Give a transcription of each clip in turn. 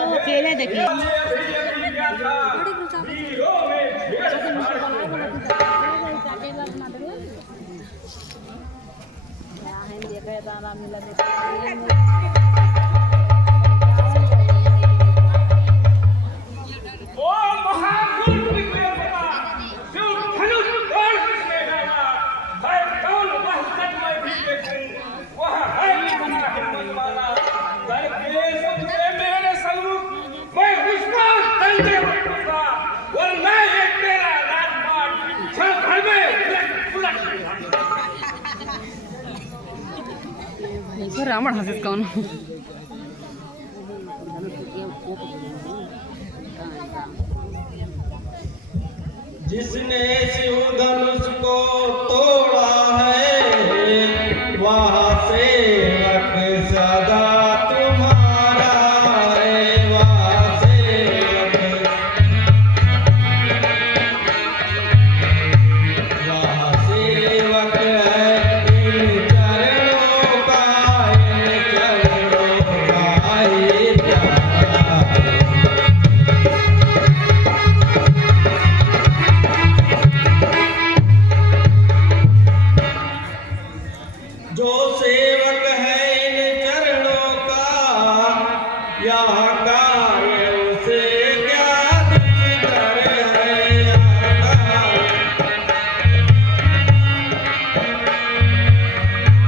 वो केले देखिए रावण हंस कौन जिसने शिव धनुष को तोड़ा है वहाँ सेवक सदा तुम्हारा है। वहाँ सेवक है इन चरणों का, इन चरणों का ही प्यारा है। जो सेवक है इन चरणों का, यहाँ कार्य उसे क्या दिक्कत है।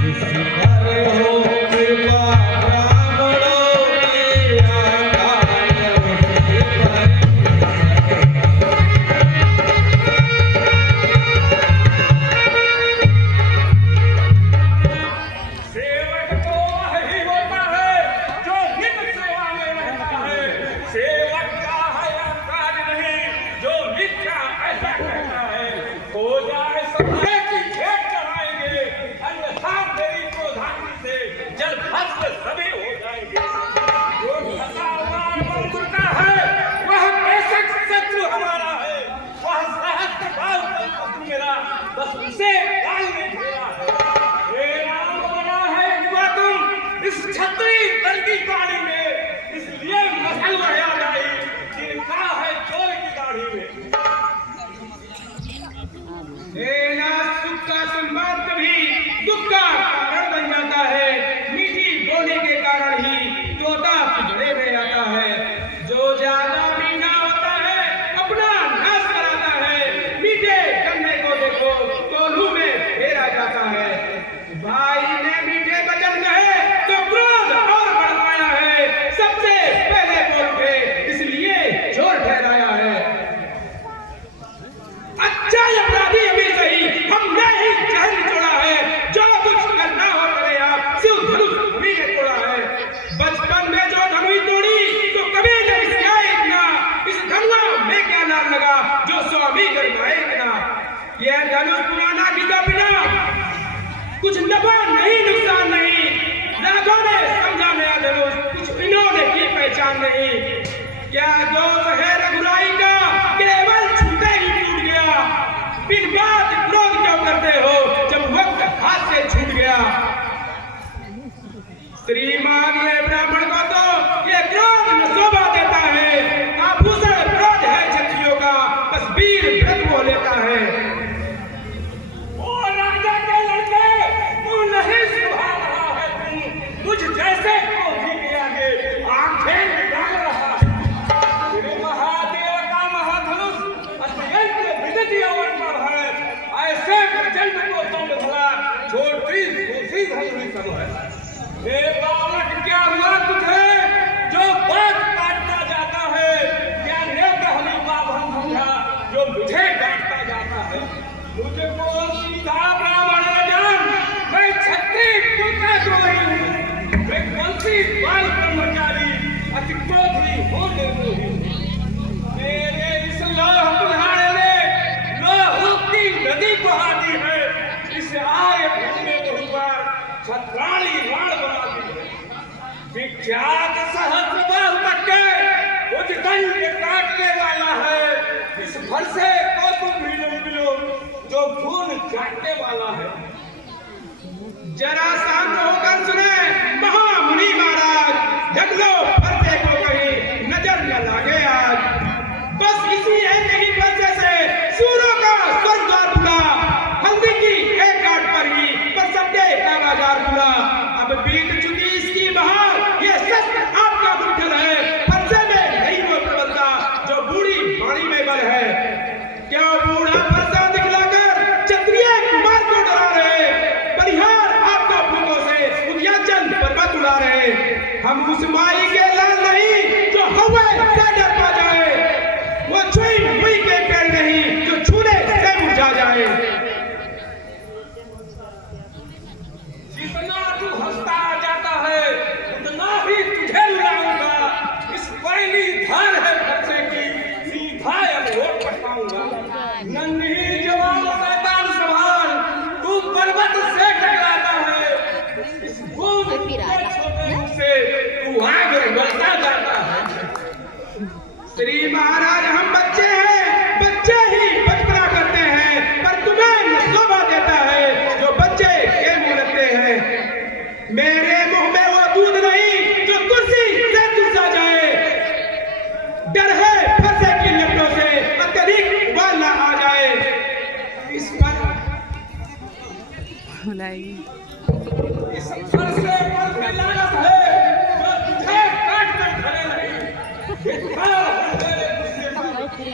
जिस पर हो कृपा ब्राह्मणों की, यहाँ कार्य उसे पर बस उसे काल में घेरा है। हे राम बना है हुआ तुम इस छतरी दल की गाड़ी में, इसलिए मसल याद आई जिनका है चोर की गाड़ी में। सुख का संवाद कभी दुख का कारण बन जाता है। मीठी बोली के कारण ही तोता पिंजरे में आता है। जो ज्यादा मीठा होता है अपना नाश कराता है। मीठे गन्ने को देखो तोलू में फेरा जाता है। भाई ने मीठे वचन कहे तो क्रोध और बढ़ाया है। सबसे पहले बोल के इसलिए चोर ठहराया है। अच्छा अपराधी अभी सही हमने ही जहर निचोड़ा है। जो कुछ करना हो करे आप, शिव धनुष हमी ने तोड़ा है। बचपन में जो धनुष तोड़ी तो कभी नहीं सियाए इतना। इस धनुआ में क्या नाम लगा जो स्वामी गरमाए इतना। यह धनुष पुराना गीता बिना कुछ नफा नहीं नुकसान नहीं। राघव ने समझा नया धनुष, कुछ इन्होंने की पहचान नहीं। क्या दोष है रघुराई का केवल छूटे ही टूट गया। बिन बात क्रोध क्यों करते हो जब वक्त हाथ से छूट गया। श्रीमान ये ब्राह्मण को तो ये क्रोध न शोभा देता है। आभूषण क्रोध है क्षत्रियों का, बस वीर व्रत वो लेता है। ओ राजा के लड़के तू नहीं सुभा रहा है। तुम मुझ जैसे क्रोधी के आगे आंखें निकाल रहा है। तेरे महादेव का महाधनुष अत्यंत विदित यौवन पर है। ऐसे प्रचंड को दंड भला छोटी दूसरी धनुष सब है। हे बालक क्या हुआ तुझे जो बात काटता जाता है। क्या नेक हलीमा भंग समझा जो मुझे डांटता जाता है। मुझको सीधा ब्राह्मण न जान, मैं क्षत्रिय का द्रोही हूँ। मैं वंशी बाल ब्रह्मचारी अति क्रोधी हो निर्मोही हूँ। मेरे इस लोह कुल्हाड़े ने लोह की नदी बहा दी है। इस आए भूमि बहु बार छत्राणी राण बना दी है। विख्यात सहस्त्रबाहु तक के उद्दंड काटने वाला है। इस भर से को तुम मिलो जो खून काटने वाला है। जरा शांत होकर सुने महामुनि महाराज। मेरे मुंह में वो दूध नहीं जो कुर्सी से चूसा जाए। डर है फंसे की लपटों से अत्यधिक बाल ना आ जाए। इस पर इस फरसे पर भी लानत है जो तुझे काट कर धरे नहीं।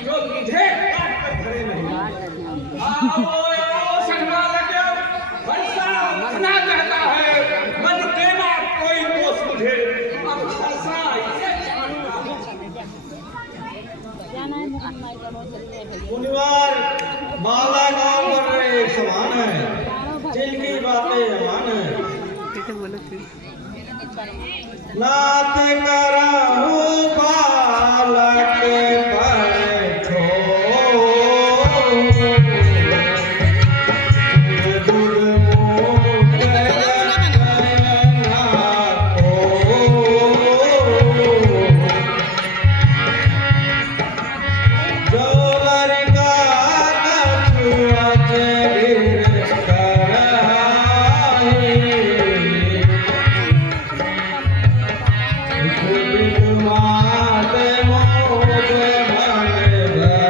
जो तुझे काट कर धरे नहीं। आओ संग्रालक फरसा मरना कहता है, मन देना कोई दोष मुझे। अब फरसा इसे छाड़ता मुनिवार माला गांव कर रहे एक समान है, जिनकी बातें जवान है। नात कराहूं बालक पर छोड़, दूध मुख गया को। जो लड़का कछुआ गिर कराए, खुद मात मोद मन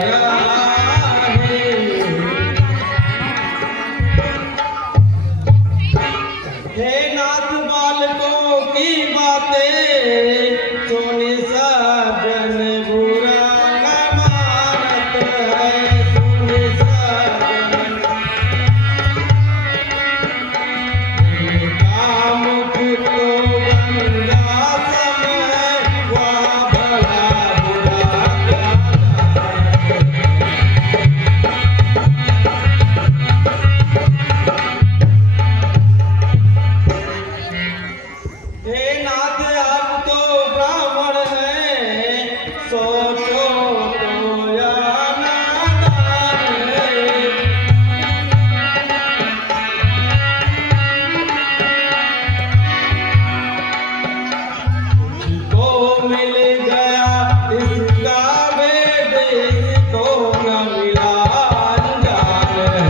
भराए। हे नाथ बालकों की बातें सुनी सजन बुरा न मानत है। सुनी सजन कामुक तो गंगा समय वह भला बुरा हे नाथ आप तो ब्राह्मण हैं, सोचो तो या नादान है। को मिल गया इसका वेद, इसको न मिला अनजान है।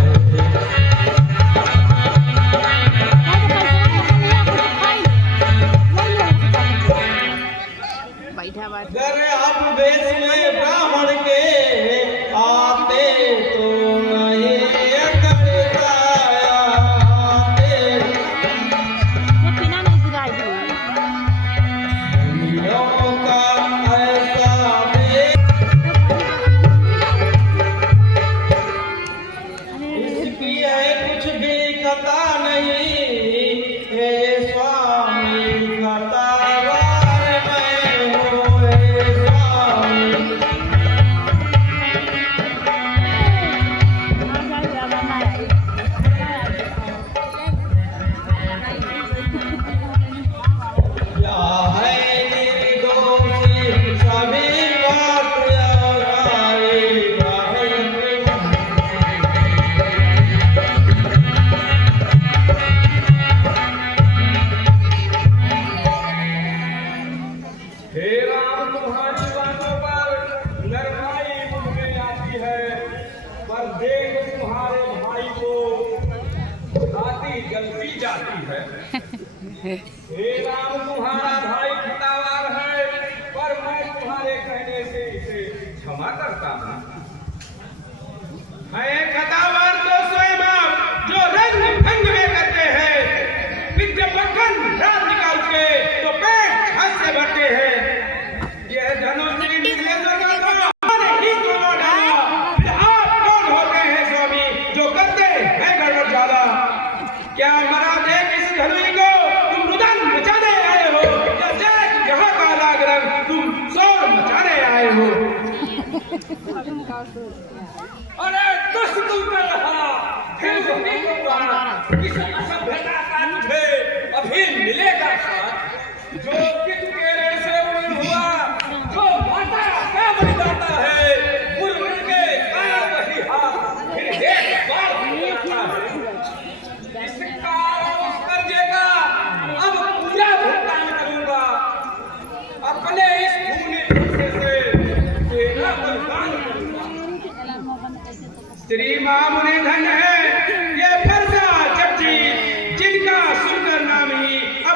बैठा बात अगर आप वेश में ब्राह्मण के आते तो नहीं करता आते। पीना नहीं दिखाई दुनियों का ऐसा देश, इसकी है कुछ भी कथा नहीं। हे स्वामी कथावार मैं हूँ, हे स्वामी। या है निर्दोषी सभी बात सारी बात। हे राम तुम्हारी बातों पर नरमाई मुझ में आती है, पर देख तुम्हारे भाई को आती जलती जाती है। हे राम तुम्हारा भाई खतावार है, पर मैं तुम्हारे कहने से इसे क्षमा करता हूँ। मैं खतावार तो स्वयं आप जो रंग भंग में करते हैं, विद्या मक्खन रात निकाल के तो पेट घास से भरते हैं। यह धनुष नीलेश्वर का था, मैंने ही दोनों डाला। फिर आप कौन होते हैं स्वामी जो करते हैं गड़बड़ ज्यादा? क्या मरा देख इस धनुष को तुम रुदन मचाने आए हो, या जैक यहाँ का लाग रंग तुम शोर मचाने आए हो? अरे दुष्ट तू कर रहा, फिर भी नहीं हुआ। इस सभ्यता का तुझे अभी मिलेगा साथ, जो किस केरे से उड़ हुआ, जो माता का बन जाता है, उड़ उड़ के आया वही हाथ, फिर एक बार हो जाता है। इसका उस कर्जे का अब पूरा भुगतान करूंगा। अपने इस खूनी फरसे से तेरा बलिदान करूंगा। श्री महामुनि धन है ये फरसा जपजी, जिनका सुनकर नाम ही अब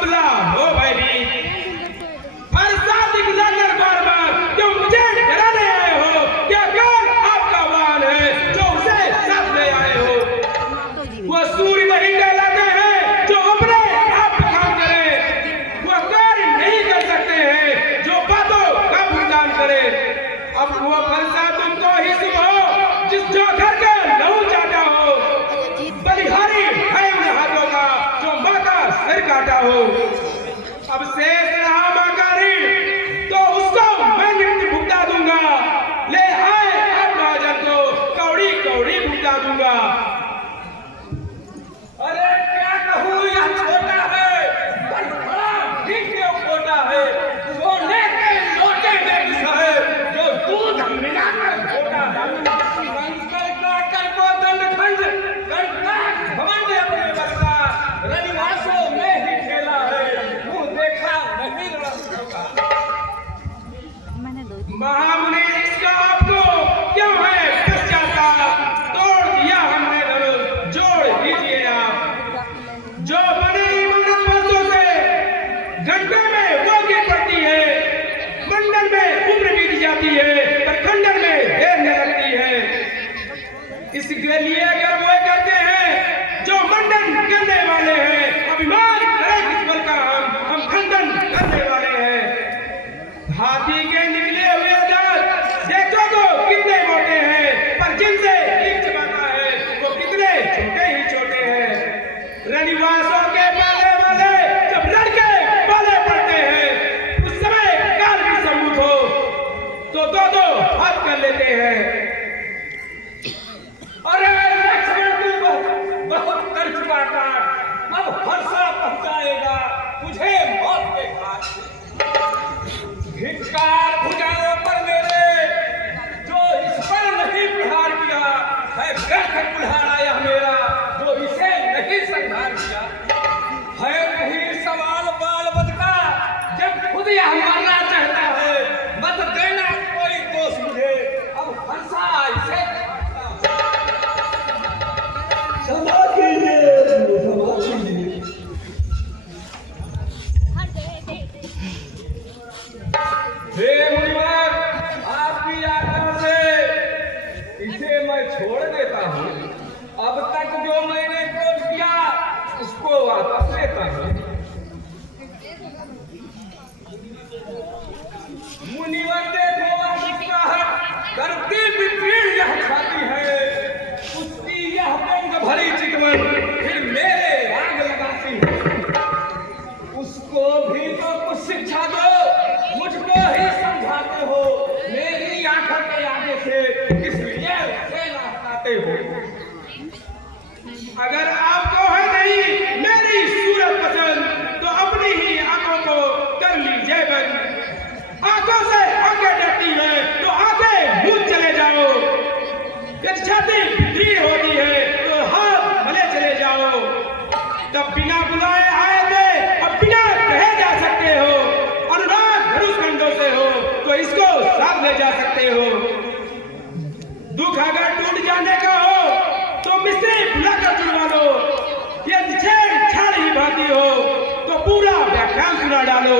जाती है पर खंडन में देर न लगती है। इसके लिए अगर वो कहते हैं जो मंडन करने वाले हैं, अभिमान करें किस बल का हम खंडन करने वाले हैं। हाथी के निकले हुए दांत देखो तो कितने मोटे हैं, पर जिनसे एक चबाता है वो कितने छोटे ही छोटे हैं। रनिवासों के पाले वाले जब लड़के पाले पड़ते हैं, उस समय काल भी सम्मुख हो तो दो हाथ कर लेते हैं। अरे लक्ष्मण तू बहुत कर चुका काट, अब हर्षा पहुंचाएगा तुझे मौत के घाट। धिक्कार भुजाओं पर मेरे, जो इस पर नहीं प्रहार किया है, व्यर्थ कुल्हाड़ा यह मेरा जो इसे नहीं संहार किया है। नहीं सवाल बाल बद का, जब खुद यह मरना चाहता है, मत देना कोई दोष मुझे, अब हर्षा इसे क्षमा कीजिए, क्षमा कीजिए। हे मुनिवर, आपकी आज्ञा से इसे मैं छोड़ देता हूँ। अब तक जो मैंने क्रोध किया उसको वापस लेता हूँ। मुनिवर देखो करती विपरीत यह छाती है, उसकी यह व्यंग भरी चितवन फिर मेरे आग लगाती है। उसको भी तो कुछ शिक्षा दो, मुझको ही समझाते हो, मेरी आंखों के आगे से इसलिए उसे लहराते हो। अगर आपको है नहीं मेरी सूरत पसंद तो अपनी ही आंखों को कर लीजिए बंद। आंखों से आंखें डरती है तो आंखें मूंद चले जाओ। यदि छाती दृढ़ होती है तो हाथ भले चले जाओ। तब बिना बुलाए आए थे और बिना कहे जा सकते हो। अनुराग धनुष खंडों से हो तो इसको साथ ले जा सकते हो। दुख अगर टूट जाने का हो तो मिस्त्री बुलाकर जुड़वा लो। यदि छेड़छाड़ ही भाती हो तो पूरा व्याख्यान सुना डालो।